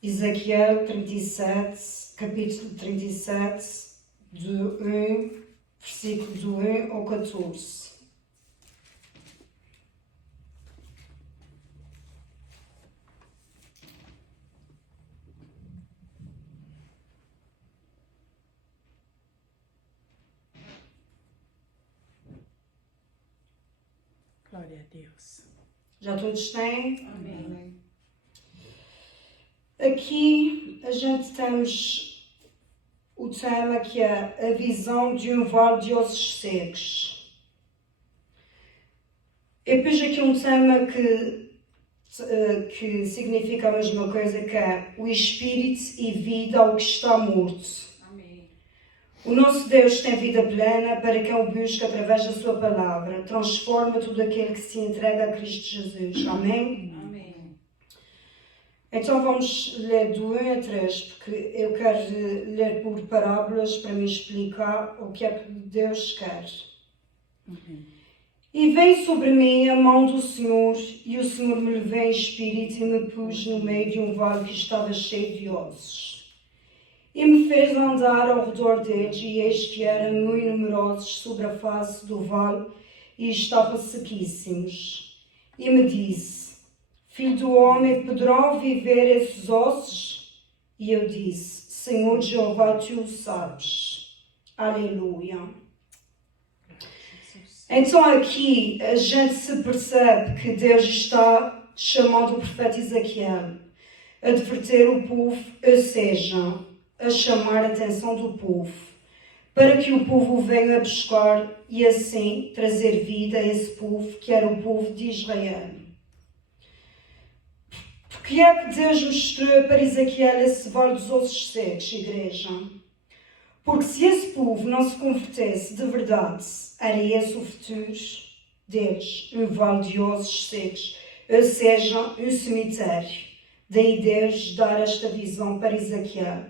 Ezequiel 37, capítulo 37, versículo do 1 ao 14. Glória a Deus. Já todos têm? Amém. Aqui a gente temos o tema que é a visão de um vale de ossos secos. Eu pus aqui um tema que significa a mesma coisa, que é o espírito e vida ao que está morto. Amém. O nosso Deus tem vida plena para quem o busca através da sua palavra. Transforma tudo aquele que se entrega a Cristo Jesus. Amém? Amém. Então vamos ler do 1 a 3, porque eu quero ler por parábolas para me explicar o que é que Deus quer. Amém. E veio sobre mim a mão do Senhor, e o Senhor me levou em espírito e me pôs no meio de um vale que estava cheio de ossos. E me fez andar ao redor deles, e eis que eram muito numerosos sobre a face do vale, e estavam sequíssimos. E me disse: Filho do homem, poderão viver esses ossos? E eu disse: Senhor Jeová, tu o sabes. Aleluia. Então aqui a gente se percebe que Deus está chamando o profeta Ezequiel a advertir o povo, ou seja, a chamar a atenção do povo, para que o povo o venha buscar e assim trazer vida a esse povo que era o povo de Israel. Porque é que Deus mostrou para Ezequiel esse vale dos ossos secos, igreja? Porque se esse povo não se convertesse de verdade, era esse o futuro deles, um vale de ossos secos, ou seja, um cemitério. Daí Deus dar esta visão para Ezequiel.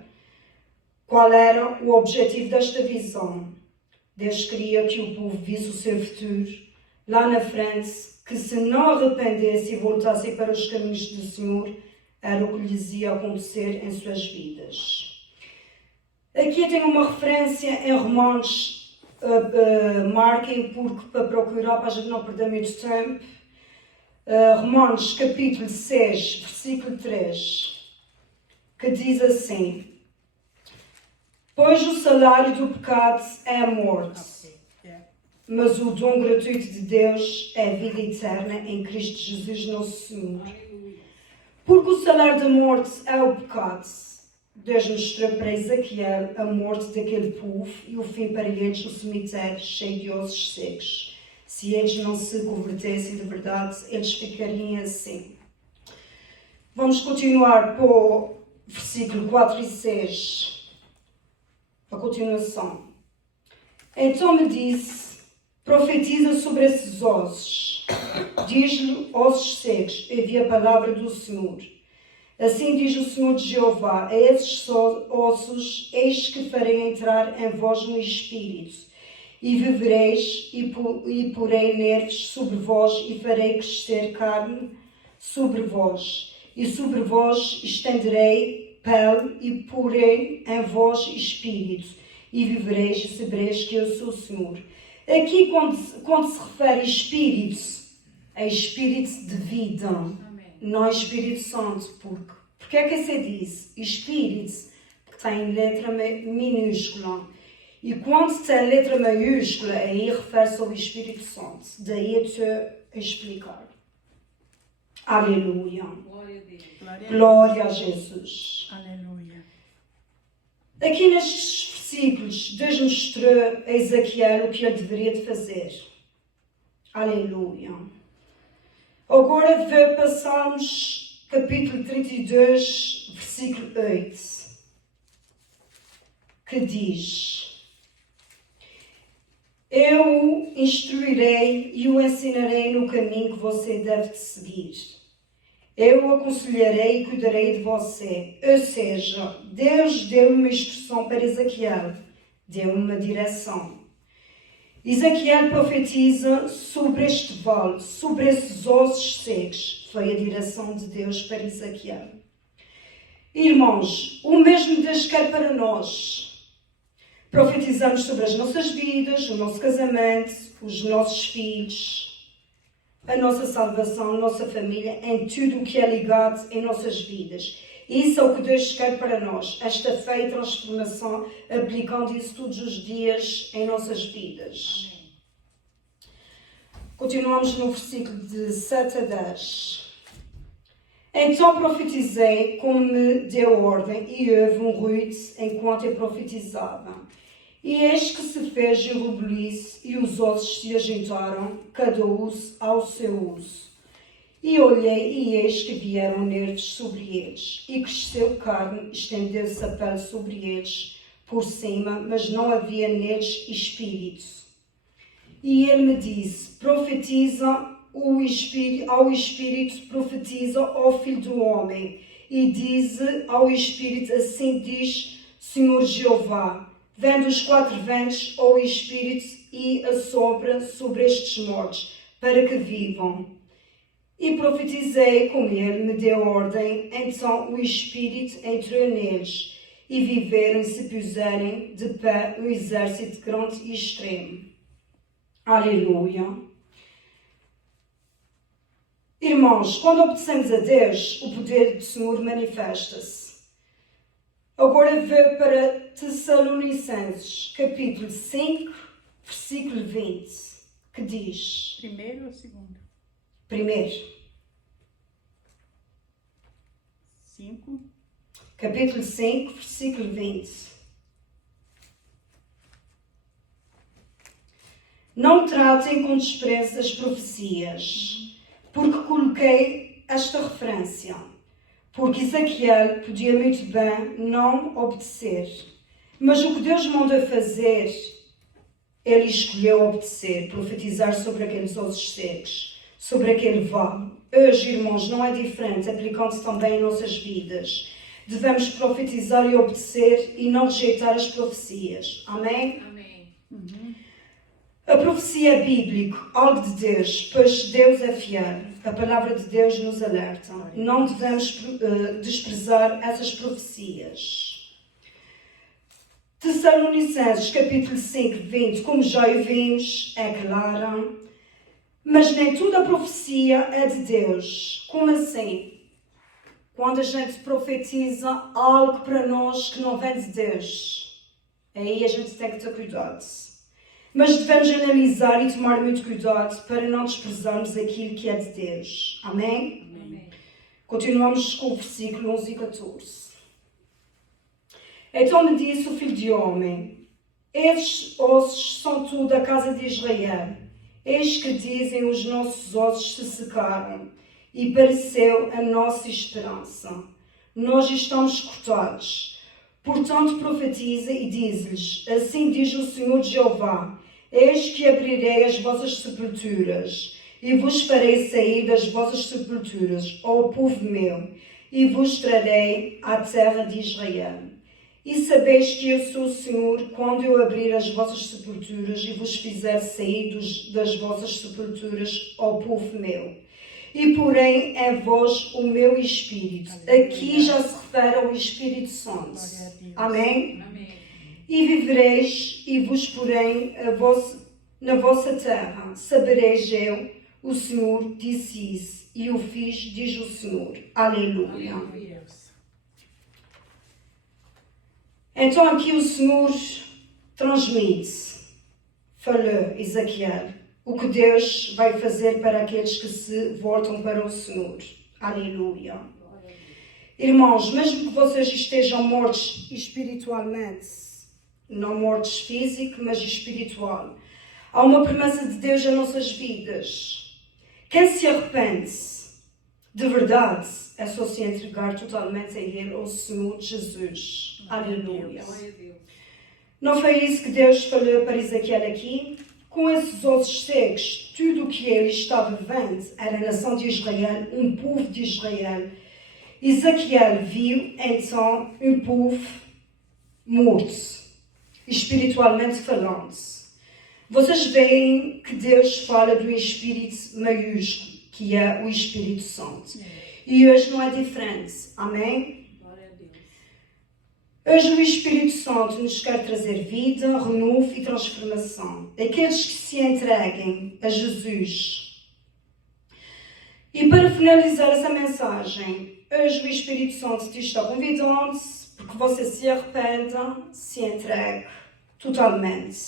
Qual era o objetivo desta visão? Deus queria que o povo visse o seu futuro lá na frente, que se não arrependesse e voltasse para os caminhos do Senhor, era o que lhes ia acontecer em suas vidas. Aqui eu tenho uma referência em Romanos, marquem porque para procurar, para a gente não perder muito tempo. Romanos capítulo 6, versículo 3, que diz assim: Pois o salário do pecado é a morte, mas o dom gratuito de Deus é a vida eterna em Cristo Jesus nosso Senhor. Porque o salário da morte é o pecado. Deus mostrou para Ezequiel a morte daquele povo e o fim para eles no cemitério cheio de ossos secos. Se eles não se convertessem de verdade, eles ficariam assim. Vamos continuar para o versículo 4 e 6. A continuação. Então me disse: profetiza sobre esses ossos. Diz-lhe: ossos secos, ouvi a palavra do Senhor. Assim diz o Senhor de Jeová: a esses ossos, eis que farei entrar em vós no espírito, e vivereis, e porei nervos sobre vós, e farei crescer carne sobre vós, e sobre vós estenderei pele, e porei em vós espírito, e vivereis, e sabereis que eu sou o Senhor. Aqui, quando se refere a espírito, é espírito de vida. Não é Espírito Santo, porque é que se diz Espírito, que tem letra minúscula. E quando tem letra maiúscula, aí refere-se ao Espírito Santo. Daí eu te explicar. Aleluia. Glória a Deus. Glória a Jesus. Aleluia. Aqui nestes versículos, Deus mostrou a Ezequiel o que ele deveria de fazer. Aleluia. Agora vou passarmos capítulo 32, versículo 8, que diz: Eu o instruirei e o ensinarei no caminho que você deve de seguir. Eu o aconselharei e cuidarei de você. Ou seja, Deus deu uma instrução para Ezequiel, deu uma direção. Ezequiel profetiza sobre este vale, sobre esses ossos secos. Foi a direção de Deus para Ezequiel. Irmãos, o mesmo Deus quer para nós. Profetizamos sobre as nossas vidas, o nosso casamento, os nossos filhos, a nossa salvação, a nossa família, em tudo o que é ligado em nossas vidas. Isso é o que Deus quer para nós, esta fé e transformação, aplicando isso todos os dias em nossas vidas. Amém. Continuamos no versículo de 7 a 10. Então profetizei como me deu ordem, e houve um ruído enquanto eu profetizava. E eis que se fez um rebuliço, e os ossos se ajuntaram, cada osso ao seu osso. E olhei, e eis que vieram nervos sobre eles, e cresceu carne, estendeu-se a pele sobre eles por cima, mas não havia neles espírito. E ele me disse, profetiza ao Espírito, profetiza ao Filho do Homem, e diz ao Espírito, assim diz Senhor Jeová, vem dos 4 ventos ao Espírito e assopra sobre estes mortos, para que vivam. E profetizei como ele me deu ordem, então o Espírito entrou neles, e viveram se puserem de pé um exército grande e extremo. Aleluia! Irmãos, quando obedecemos a Deus, o poder do Senhor manifesta-se. Agora vou para Tessalonicenses, capítulo 5, versículo 20, que diz... Primeiro ou segundo? Primeiro. 5. Capítulo 5, versículo 20. Não tratem com desprezo as profecias, porque coloquei esta referência. Porque Ezequiel podia muito bem não obedecer. Mas o que Deus mandou fazer, ele escolheu obedecer, profetizar sobre aqueles ossos secos, sobre aquele vale. Hoje, irmãos, não é diferente, aplicando-se também em nossas vidas. Devemos profetizar e obedecer e não rejeitar as profecias. Amém? Amém. Uhum. A profecia é bíblica, algo de Deus, pois Deus é fiel. A palavra de Deus nos alerta. Não devemos desprezar essas profecias. Tessalonicenses, capítulo 5, 20, como já ouvimos, é clara. Mas nem toda a profecia é de Deus. Como assim? Quando a gente profetiza algo para nós que não vem de Deus, aí a gente tem que ter cuidado. Mas devemos analisar e tomar muito cuidado para não desprezarmos aquilo que é de Deus. Amém? Amém. Continuamos com o versículo 11 e 14. Então me disse o Filho de Homem, estes ossos são tudo a casa de Israel. Eis que dizem os nossos ossos se secaram, e pereceu a nossa esperança. Nós estamos cortados. Portanto profetiza e diz-lhes, assim diz o Senhor Jeová, eis que abrirei as vossas sepulturas, e vos farei sair das vossas sepulturas, ó povo meu, e vos trarei à terra de Israel. E sabeis que eu sou o Senhor, quando eu abrir as vossas sepulturas e vos fizer sair das vossas sepulturas, ó povo meu. E porém em vós o meu Espírito. Aqui já se refere ao Espírito Santo. Amém? Amém. E vivereis e vos porém na vossa terra. Sabereis eu, o Senhor, disse isso, e o fiz, diz o Senhor. Aleluia. Aleluia. Então aqui o Senhor transmite, falou Ezequiel, o que Deus vai fazer para aqueles que se voltam para o Senhor. Aleluia. Irmãos, mesmo que vocês estejam mortos espiritualmente, não mortos físico, mas espiritual, há uma promessa de Deus em nossas vidas. Quem se arrepende de verdade é só se entregar totalmente a Ele, ao Senhor Jesus. Aleluia. Não foi isso que Deus falou para Ezequiel aqui? Com esses ossos secos, tudo o que ele estava vendo era a nação de Israel, um povo de Israel. Ezequiel viu então um povo morto, espiritualmente falando. Vocês veem que Deus fala do Espírito maiúsculo, que é o Espírito Santo. E hoje não é diferente. Amém? Glória a Deus. Hoje o Espírito Santo nos quer trazer vida, renovo e transformação. Aqueles que se entreguem a Jesus. E para finalizar essa mensagem, hoje o Espírito Santo te está convidando porque você se arrependa, se entregue totalmente.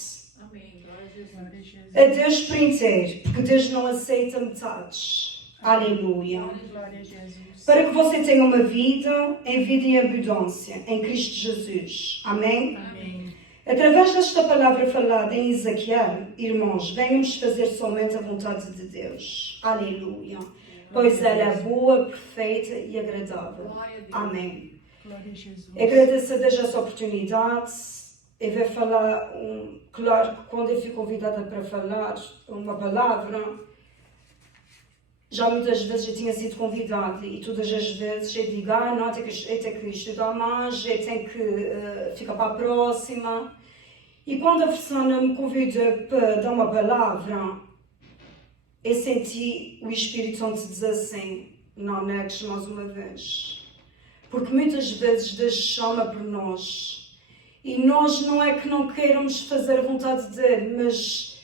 Amém. Glória a Jesus. Glória a Jesus. A Deus por inteiro, porque Deus não aceita metades. Aleluia. Glória a Jesus. Para que você tenha uma vida em abundância, em Cristo Jesus. Amém? Amém. Através desta palavra falada em Ezequiel, irmãos, venhamos fazer somente a vontade de Deus. Aleluia. Pois ela é boa, perfeita e agradável. Glória a Deus. Amém. Glória a Jesus. Agradeço a Deus essa oportunidade. Eu vou falar, claro que quando eu fui convidada para falar uma palavra, já muitas vezes eu tinha sido convidada e todas as vezes eu digo, não, eu tenho que estudar mais, eu tenho que ficar para a próxima. E quando a persona me convida para dar uma palavra, eu senti o Espírito Santo dizer assim, não negues mais uma vez. Porque muitas vezes Deus chama por nós. E nós não é que não queiramos fazer a vontade dele, mas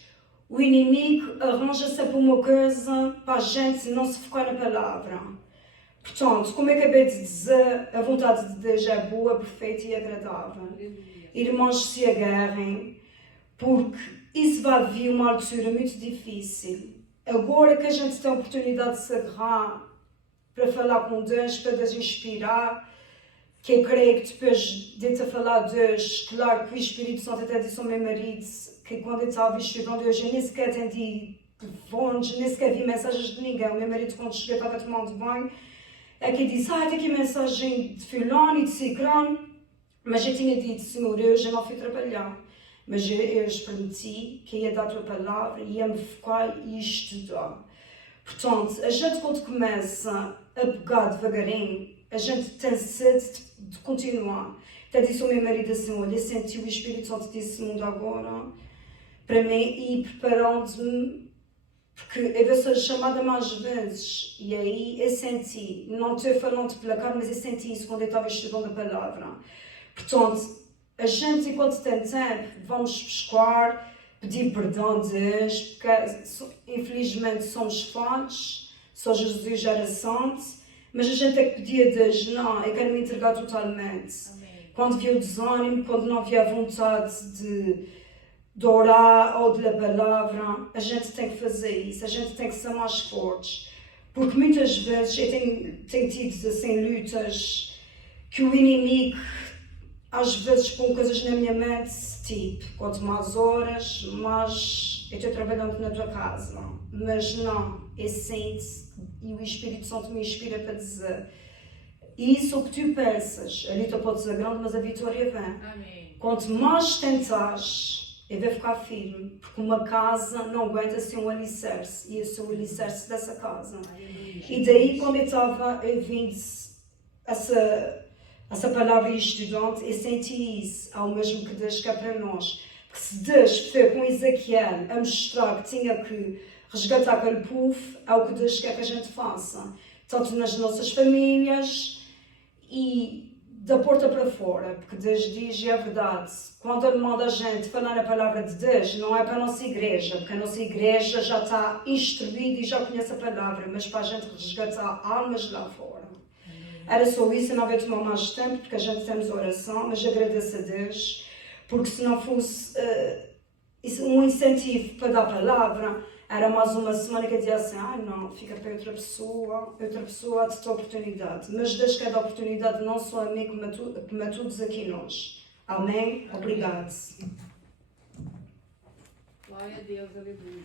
o inimigo arranja sempre uma coisa para a gente não se focar na palavra. Portanto, como eu acabei de dizer, a vontade de Deus é boa, perfeita e agradável. Irmãos, se agarrem, porque isso vai vir uma altura muito difícil. Agora que a gente tem a oportunidade de se agarrar para falar com Deus, para Deus inspirar, que eu creio que depois de ter falado Deus, claro que o Espírito Santo até disse ao meu marido que quando eu estava estudando Deus, eu nem sequer atendi telefones, nem sequer vi mensagens de ninguém. O meu marido, quando chegou, estava tomando banho, é que disse, tem aqui mensagem de fulano e de ciclano, mas eu tinha dito, Senhor, eu já não fui trabalhar, mas eu os prometi que ia dar a tua palavra, ia me focar e estudar. Portanto, a gente quando começa a pegar devagarinho, a gente tem sede de continuar. Até disse ao meu marido assim, olha, eu senti o Espírito Santo desse mundo agora, para mim, e preparando-me, porque eu vou ser chamada mais vezes. E aí eu senti, não estou falando pela cara, mas eu senti isso quando eu estava estudando a palavra. Portanto, a gente, enquanto tem tempo, vamos buscar, pedir perdão a Deus, porque infelizmente somos falhos, só Jesus era santo, mas a gente tem que pedir a Deus, não, eu quero me entregar totalmente. Amém. Quando vier o desânimo, quando não vier a vontade de orar ou de ler a palavra, a gente tem que fazer isso, a gente tem que ser mais fortes. Porque muitas vezes eu tenho tido assim, lutas que o inimigo às vezes põe coisas na minha mente, tipo, quanto mais horas, mas eu estou trabalhando na tua casa. Mas não, eu sinto e o Espírito Santo me inspira para dizer isso o que tu pensas, a luta pode ser grande, mas a vitória vem. Amém. Quanto mais tentares, eu vou ficar firme, porque uma casa não aguenta sem um alicerce, e eu sou o alicerce dessa casa. Aleluia. E daí, quando eu estava ouvindo essa palavra estudante, eu senti isso, ao mesmo que Deus quer para nós. Porque se Deus foi com Ezequiel a mostrar que tinha que resgatar aquele povo, é o que Deus quer que a gente faça. Tanto nas nossas famílias e da porta para fora, porque Deus diz, e é verdade, quando Ele manda a gente falar a palavra de Deus, não é para a nossa igreja, porque a nossa igreja já está instruída e já conhece a palavra, mas para a gente resgatar almas lá fora. Era só isso, eu não vou tomar mais tempo, porque a gente temos oração, mas agradeço a Deus, porque se não fosse um incentivo para dar a palavra, era mais uma semana que eu dizia assim, não, fica para outra pessoa há de ter oportunidade. Mas Deus quer dar oportunidade não só a mim, como a todos aqui nós. Amém? Obrigado. Glória a Deus, aleluia.